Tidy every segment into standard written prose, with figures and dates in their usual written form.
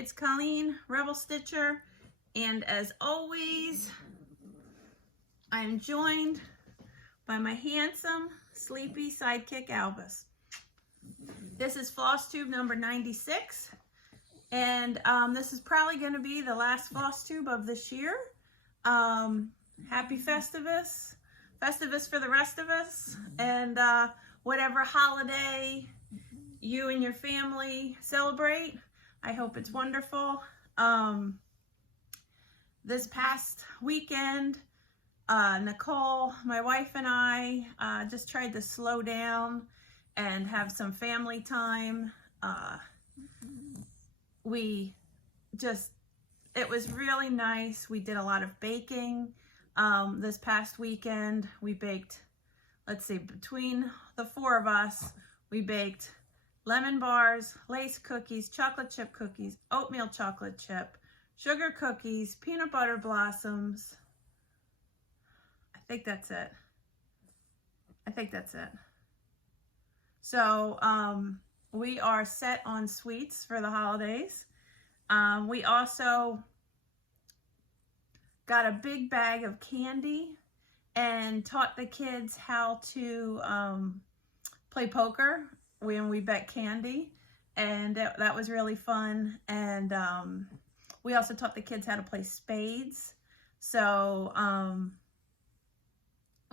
it's Colleen, Rebel Stitcher, and as always, I am joined by my handsome, sleepy sidekick, Albus. This is FlossTube number 96, and this is probably going to be the last FlossTube of this year. Happy Festivus for the rest of us, and whatever holiday you and your family celebrate, I hope it's wonderful. This past weekend, Nicole, my wife, and I just tried to slow down and have some family time. It was really nice. We did a lot of baking. This past weekend, we baked, let's see, between the four of us, we baked lemon bars, lace cookies, chocolate chip cookies, oatmeal chocolate chip, sugar cookies, peanut butter blossoms. I think that's it. So we are set on sweets for the holidays. We also got a big bag of candy and taught the kids how to play poker when we bet candy, and that was really fun. And we also taught the kids how to play spades. So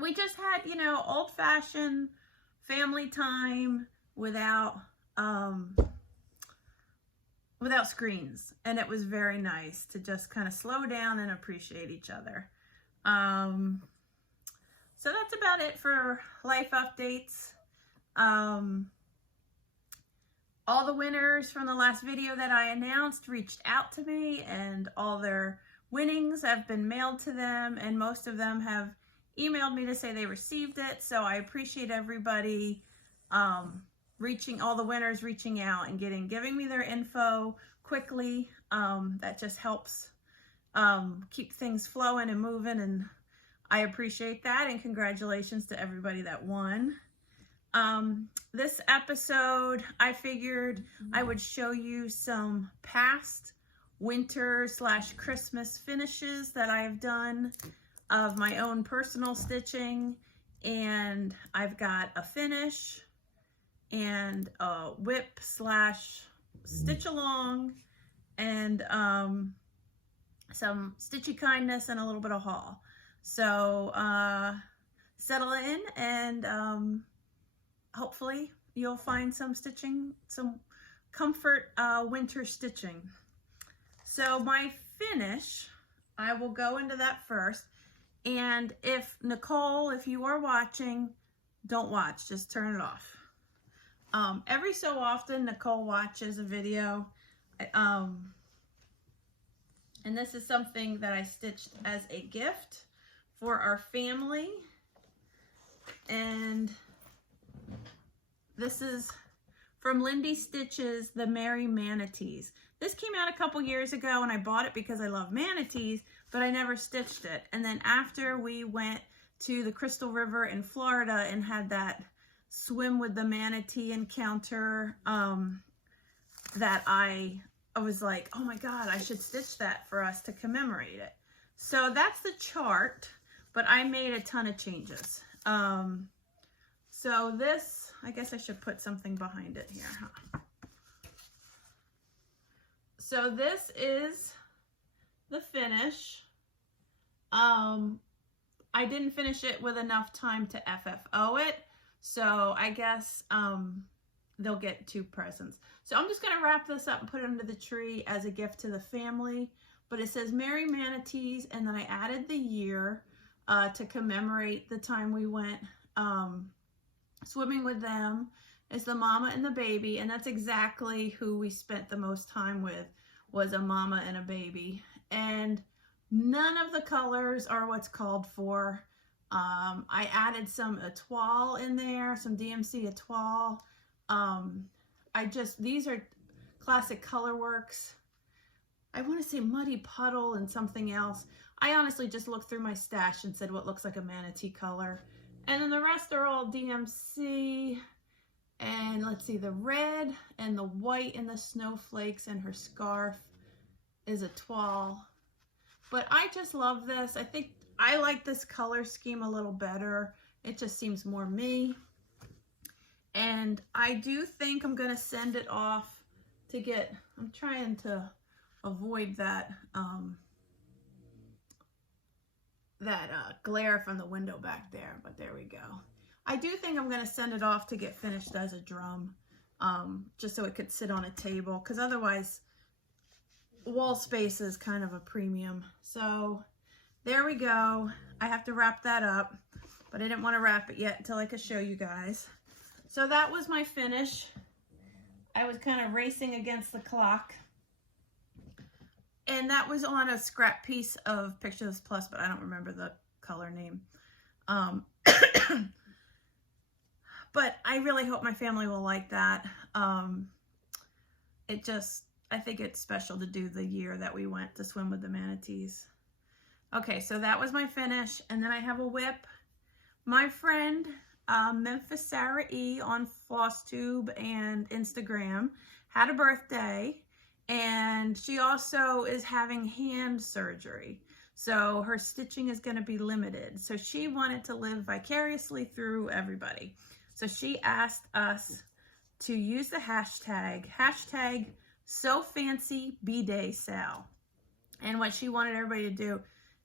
we just had, old-fashioned family time without screens, and it was very nice to just kind of slow down and appreciate each other. So that's about it for life updates. All the winners from the last video that I announced reached out to me, and all their winnings have been mailed to them, and most of them have emailed me to say they received it. So I appreciate everybody all the winners reaching out and giving me their info quickly. That just helps keep things flowing and moving, and I appreciate that, and congratulations to everybody that won. This episode, I figured I would show you some past winter/Christmas finishes that I've done of my own personal stitching, and I've got a finish and a whip/stitch along, and some stitchy kindness and a little bit of haul. So settle in, and hopefully you'll find some comfort winter stitching. So my finish, I will go into that first. And Nicole, if you are watching, don't watch, just turn it off. Every so often, Nicole watches a video, and this is something that I stitched as a gift for our family, and this is from Lindy Stitches, the Merry Manatees. This came out a couple years ago, and I bought it because I love manatees, but I never stitched it. And then after we went to the Crystal River in Florida and had that swim with the manatee encounter, that I was like, oh my God, I should stitch that for us to commemorate it. So that's the chart, but I made a ton of changes. So this, I guess I should put something behind it here, huh? So this is the finish. I didn't finish it with enough time to FFO it, so I guess they'll get 2 presents. So I'm just gonna wrap this up and put it under the tree as a gift to the family. But it says Merry Manatees, and then I added the year to commemorate the time we went swimming with them. It's the mama and the baby, and that's exactly who we spent the most time with, was a mama and a baby. And none of the colors are what's called for. I added some étoile in there, some DMC étoile. These are classic Colorworks. I want to say Muddy Puddle and something else. I honestly just looked through my stash and said what looks like a manatee color. And then the rest are all DMC. And let's see, the red and the white and the snowflakes and her scarf is a toile. But I just love this. I think I like this color scheme a little better. It just seems more me. And I do think I'm going to send it off to get, I'm trying to avoid that glare from the window back there, but there we go. I do think I'm going to send it off to get finished as a drum, just so it could sit on a table, because otherwise wall space is kind of a premium. So there we go. I have to wrap that up, but I didn't want to wrap it yet until I could show you guys. So that was my finish. I was kind of racing against the clock. And that was on a scrap piece of Festivus Plus, but I don't remember the color name. But I really hope my family will like that. I think it's special to do the year that we went to swim with the manatees. Okay, so that was my finish. And then I have a whip. My friend, Memphis Sarah E on FlossTube and Instagram, had a birthday. And she also is having hand surgery. So her stitching is going to be limited. So she wanted to live vicariously through everybody. So she asked us to use the hashtag #SoFancyBDaySal. And what she wanted everybody to do,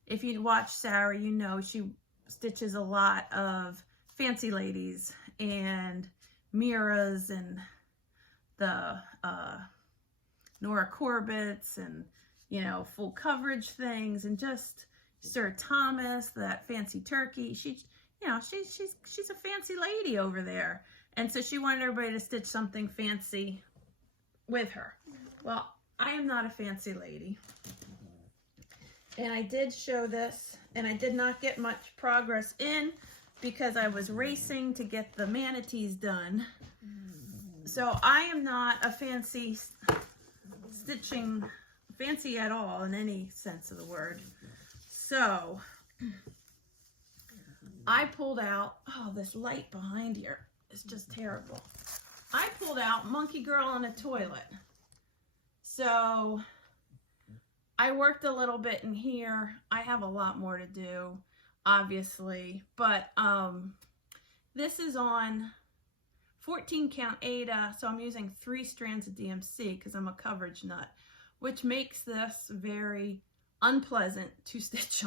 if you watch Sarah, you know she stitches a lot of fancy ladies and Miras and the Nora Corbett's and, you know, full coverage things, and just Sir Thomas, that fancy turkey. She's a fancy lady over there. And so she wanted everybody to stitch something fancy with her. Well, I am not a fancy lady. And I did show this, and I did not get much progress in because I was racing to get the manatees done. So I am not a fancy stitching, fancy at all in any sense of the word. So I pulled out, oh, this light behind here is just terrible. I pulled out Monkey Girl on a Toilet. So I worked a little bit in here. I have a lot more to do, obviously, but this is on 14 count Aida, so I'm using 3 strands of DMC because I'm a coverage nut, which makes this very unpleasant to stitch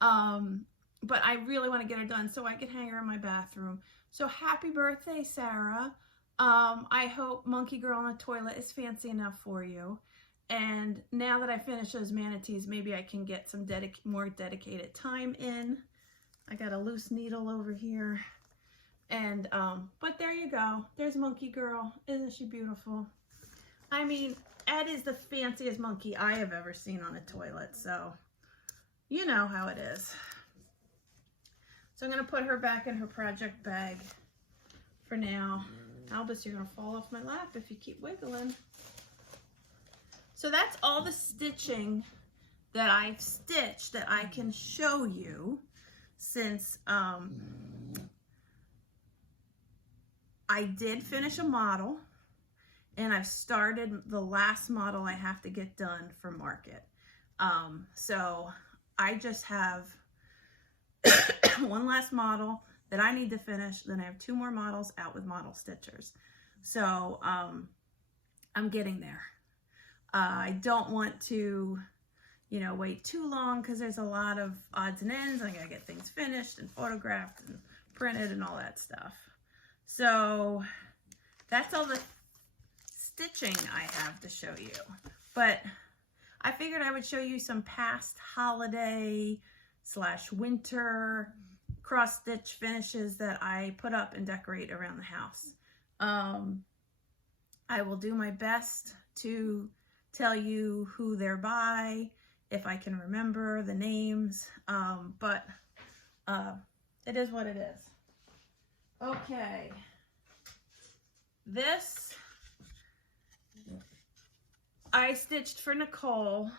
on. But I really want to get her done so I can hang her in my bathroom. So happy birthday, Sarah. I hope Monkey Girl on a Toilet is fancy enough for you. And now that I finish those manatees, maybe I can get some more dedicated time in. I got a loose needle over here. And, but there you go. There's Monkey Girl. Isn't she beautiful? I mean, Ed is the fanciest monkey I have ever seen on a toilet. So, you know how it is. So I'm going to put her back in her project bag for now. Albus, you're going to fall off my lap if you keep wiggling. So that's all the stitching that I've stitched that I can show you since I did finish a model, and I've started the last model I have to get done for market. So I just have one last model that I need to finish. Then I have 2 more models out with model stitchers. So I'm getting there. I don't want to, you know, wait too long because there's a lot of odds and ends. I gotta get things finished and photographed and printed and all that stuff. So that's all the stitching I have to show you. But I figured I would show you some past holiday / winter cross stitch finishes that I put up and decorate around the house. I will do my best to tell you who they're by, if I can remember the names, but it is what it is. Okay, this I stitched for Nicole.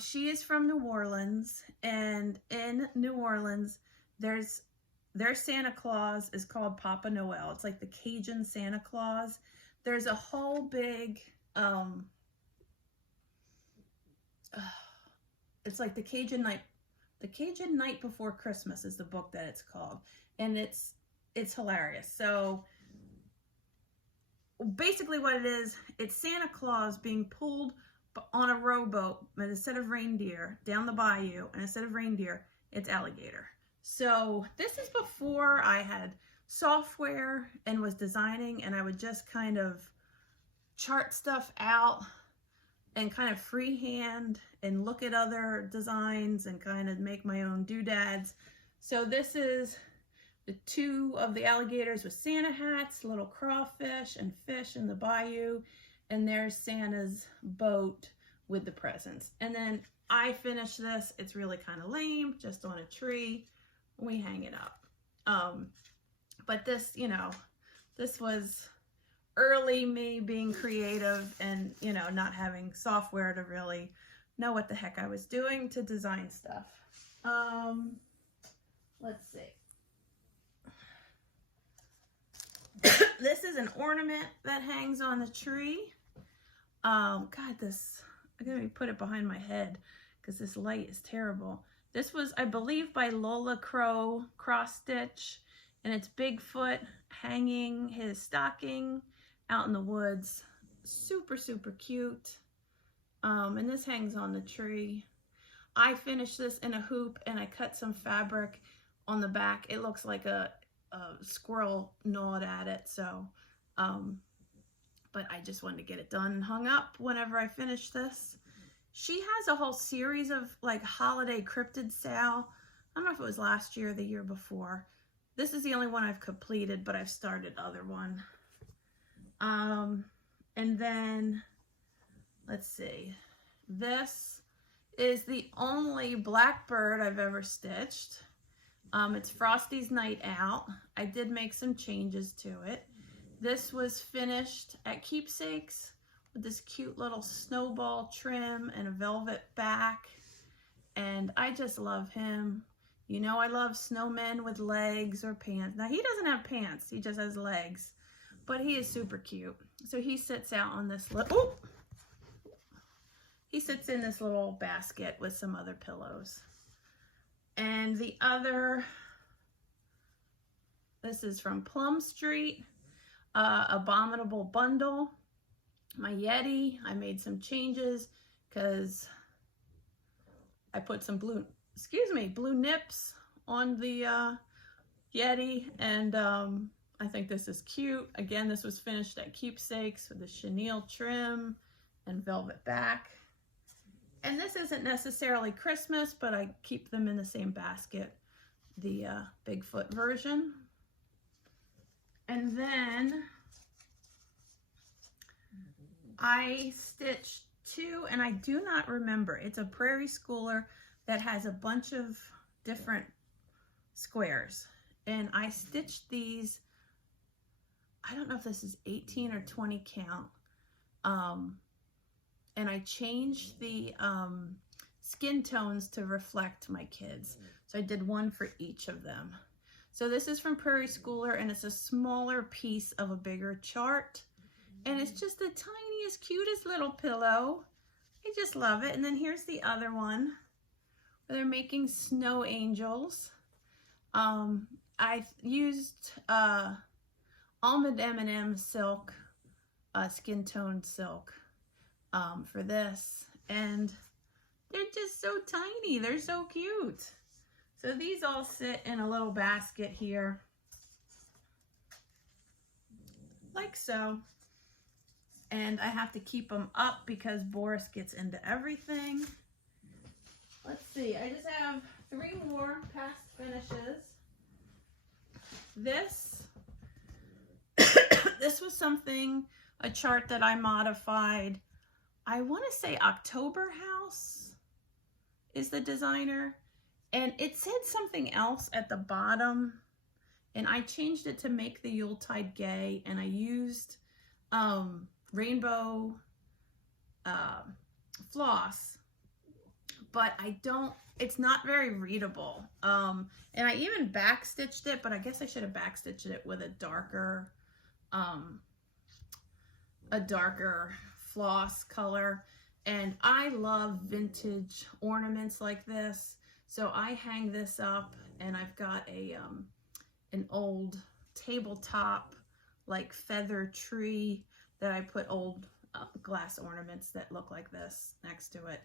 She is from New Orleans, and in New Orleans, their Santa Claus is called Papa Noel. It's like the Cajun Santa Claus. There's a whole big it's like the Cajun Night Before Christmas is the book that it's called, and it's hilarious. So basically what it is, it's Santa Claus being pulled on a rowboat, but instead of reindeer down the bayou, and instead of reindeer, it's alligator. So this is before I had software and was designing, and I would just kind of chart stuff out and kind of freehand and look at other designs and kind of make my own doodads. So this is the two of the alligators with Santa hats, little crawfish and fish in the bayou, and there's Santa's boat with the presents. And then I finished this. It's really kind of lame, just on a tree. We hang it up. But this, you know, this was early me being creative and, you know, not having software to really know what the heck I was doing to design stuff. Let's see. This is an ornament that hangs on the tree. God, this, I'm gonna put it behind my head because this light is terrible. This was, I believe, by Lola Crow cross stitch, and it's Bigfoot hanging his stocking out in the woods. Super, super cute. And this hangs on the tree. I finished this in a hoop and I cut some fabric on the back. It looks like a squirrel gnawed at it. So, but I just wanted to get it done and hung up whenever I finish this. She has a whole series of like holiday cryptid sale. I don't know if it was last year or the year before. This is the only one I've completed, but I've started other one. And then, let's see. This is the only blackbird I've ever stitched. It's Frosty's Night Out. I did make some changes to it. This was finished at Keepsakes with this cute little snowball trim and a velvet back. And I just love him. You know, I love snowmen with legs or pants. Now, he doesn't have pants. He just has legs. But he is super cute. So he sits out on this little... He sits in this little basket with some other pillows. And the other... This is from Plum Street. Abominable Bundle. My Yeti. I made some changes because I put some blue nips on the Yeti, and I think this is cute. Again, this was finished at Keepsakes with the chenille trim and velvet back. And this isn't necessarily Christmas, but I keep them in the same basket, the Bigfoot version. And then I stitched two, and I do not remember. It's a Prairie Schooler that has a bunch of different squares. And I stitched these, I don't know if this is 18 or 20 count. And I changed the skin tones to reflect my kids. So I did one for each of them. So this is from Prairie Schooler, and it's a smaller piece of a bigger chart. And it's just the tiniest, cutest little pillow. I just love it. And then here's the other one where they're making snow angels. I used almond M&M silk, skin toned silk for this. And they're just so tiny. They're so cute. So these all sit in a little basket here, like so. And I have to keep them up because Boris gets into everything. Let's see, I just have 3 more past finishes. This was something, a chart that I modified. I want to say October House is the designer. And it said something else at the bottom, and I changed it to make the Yuletide gay, and I used rainbow floss, but it's not very readable. And I even backstitched it, but I guess I should have backstitched it with a darker floss color. And I love vintage ornaments like this. So I hang this up, and I've got a an old tabletop like feather tree that I put old glass ornaments that look like this next to it.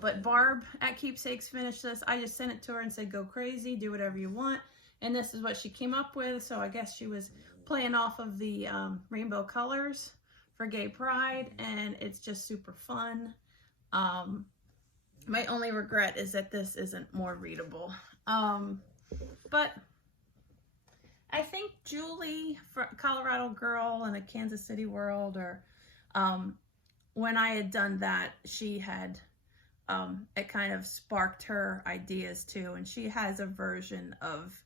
But Barb at Keepsakes finished this. I just sent it to her and said, go crazy, do whatever you want. And this is what she came up with. So I guess she was playing off of the rainbow colors for Gay Pride, and it's just super fun. My only regret is that this isn't more readable. But I think Julie, Colorado Girl in a Kansas City World, or when I had done that, she had, it kind of sparked her ideas too. And she has a version of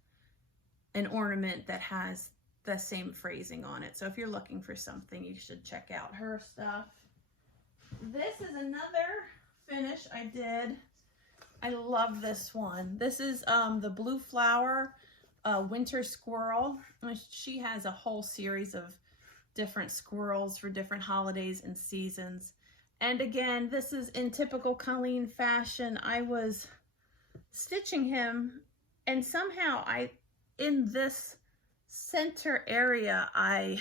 an ornament that has the same phrasing on it. So if you're looking for something, you should check out her stuff. This is another finish I did. I love this one. This is the Blue Flower Winter Squirrel. She has a whole series of different squirrels for different holidays and seasons. And again, this is in typical Colleen fashion. I was stitching him, and somehow in this center area, I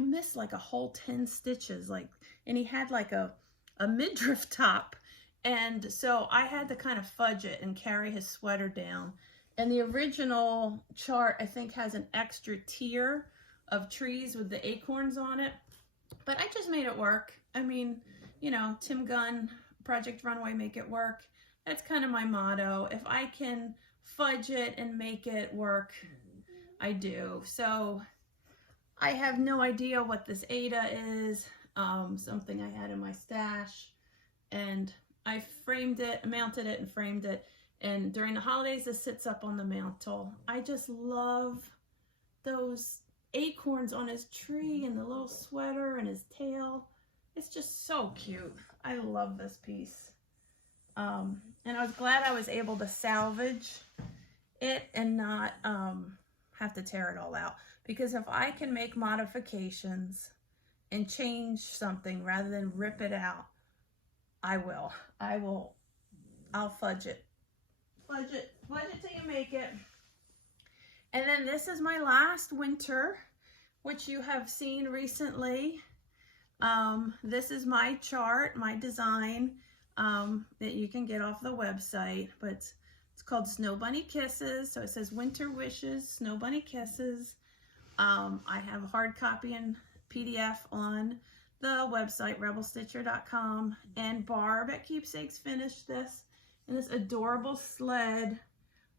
missed like a whole 10 stitches, and he had like a midriff top. And so I had to kind of fudge it and carry his sweater down. And the original chart, I think, has an extra tier of trees with the acorns on it. But I just made it work. I mean, you know, Tim Gunn, Project Runway, make it work. That's kind of my motto. If I can fudge it and make it work, I do. So I have no idea what this Ada is. Something I had in my stash. And I framed it, mounted it and framed it. And during the holidays, this sits up on the mantle. I just love those acorns on his tree and the little sweater and his tail. It's just so cute. I love this piece. And I was glad I was able to salvage it and not have to tear it all out. Because if I can make modifications and change something rather than rip it out, I will. I'll fudge it. Fudge it till you make it. And then this is my last winter, which you have seen recently. This is my chart, my design that you can get off the website, but it's called Snow Bunny Kisses. So it says Winter Wishes, Snow Bunny Kisses. I have a hard copy and PDF on the website, rebelstitcher.com. And Barb at Keepsakes finished this in this adorable sled.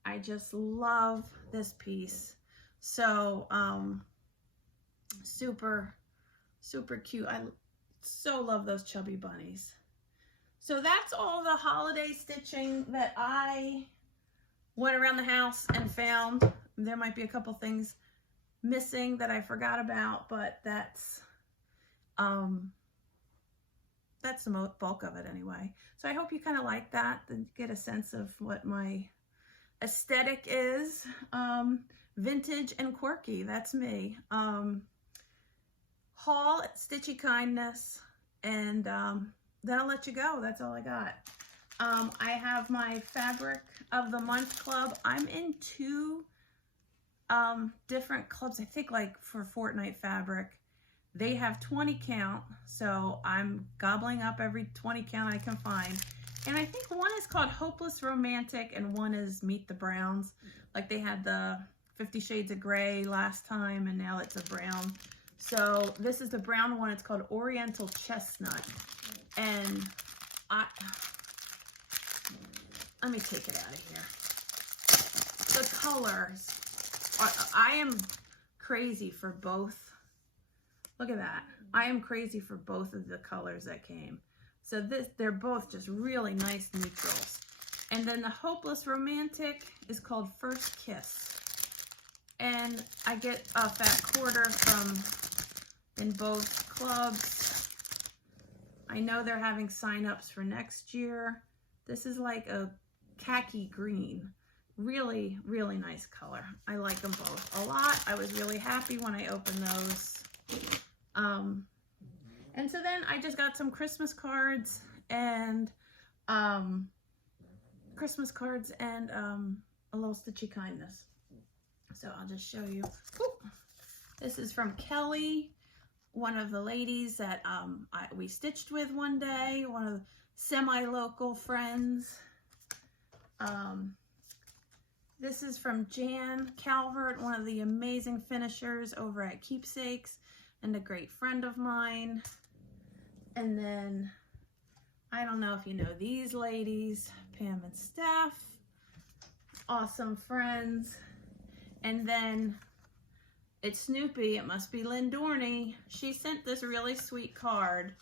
I just love this piece. So, super, super cute. I so love those chubby bunnies. So that's all the holiday stitching that I went around the house and found. There might be a couple things missing that I forgot about, but that's the bulk of it anyway. So I hope you kind of like that and get a sense of what my aesthetic is. Vintage and quirky, that's me. Haul, Stitchy Kindness, and then I'll let you go. That's all I got. I have my Fabric of the Month club. I'm in 2 different clubs. I think like for Fortnite Fabric, they have 20 count, so I'm gobbling up every 20 count I can find. And I think one is called Hopeless Romantic and one is Meet the Browns. Like they had the 50 Shades of Grey last time and now it's a brown. So this is the brown one. It's called Oriental Chestnut. And let me take it out of here. The colors, I am crazy for both. Look at that. I am crazy for both of the colors that came. So they're both just really nice neutrals. And then the Hopeless Romantic is called First Kiss. And I get a fat quarter in both clubs. I know they're having sign-ups for next year. This is like a khaki green. Really, really nice color. I like them both a lot. I was really happy when I opened those. And so then I just got some Christmas cards and a little Stitchy Kindness. So I'll just show you. Ooh. This is from Kelly, one of the ladies that we stitched with one day, one of the semi-local friends. This is from Jan Calvert, one of the amazing finishers over at Keepsakes and a great friend of mine. And then, I don't know if you know these ladies, Pam and Steph, awesome friends. And then it's Snoopy, it must be Lynn Dorney. She sent this really sweet card.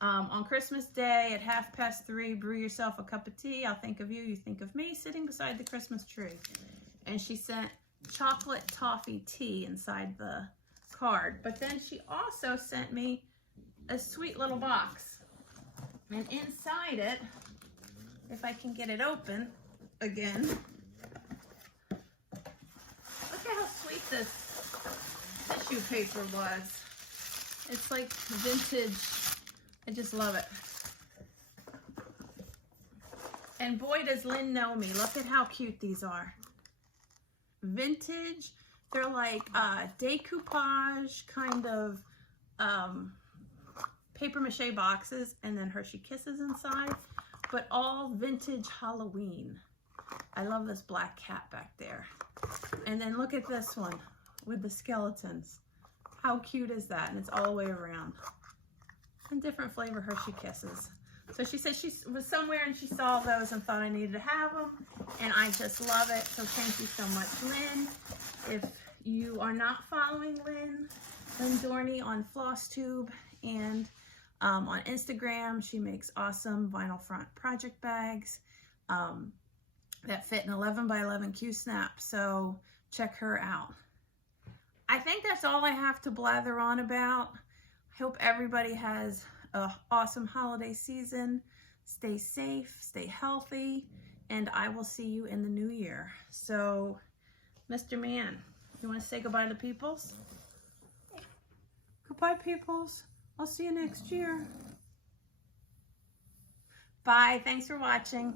On Christmas Day at 3:30, brew yourself a cup of tea. I'll think of you, you think of me, sitting beside the Christmas tree. And she sent chocolate toffee tea inside the card. But then she also sent me a sweet little box. And inside it, if I can get it open again, look at how sweet this tissue paper was. It's like vintage. I just love it. And boy, does Lynn know me. Look at how cute these are. Vintage. They're like decoupage kind of paper mache boxes, and then Hershey Kisses inside, but all vintage Halloween. I love this black cat back there. And then look at this one with the skeletons. How cute is that? And it's all the way around. And different flavor Hershey Kisses. So she said she was somewhere and she saw those and thought I needed to have them. And I just love it. So thank you so much, Lynn. If you are not following Lynn Dorney on FlossTube and on Instagram, she makes awesome vinyl front project bags that fit an 11 by 11 Q-snap. So check her out. I think that's all I have to blather on about. I hope everybody has an awesome holiday season. Stay safe, stay healthy, and I will see you in the new year. So, Mr. Man, you want to say goodbye to peoples? Goodbye, peoples. I'll see you next year. Bye. Thanks for watching.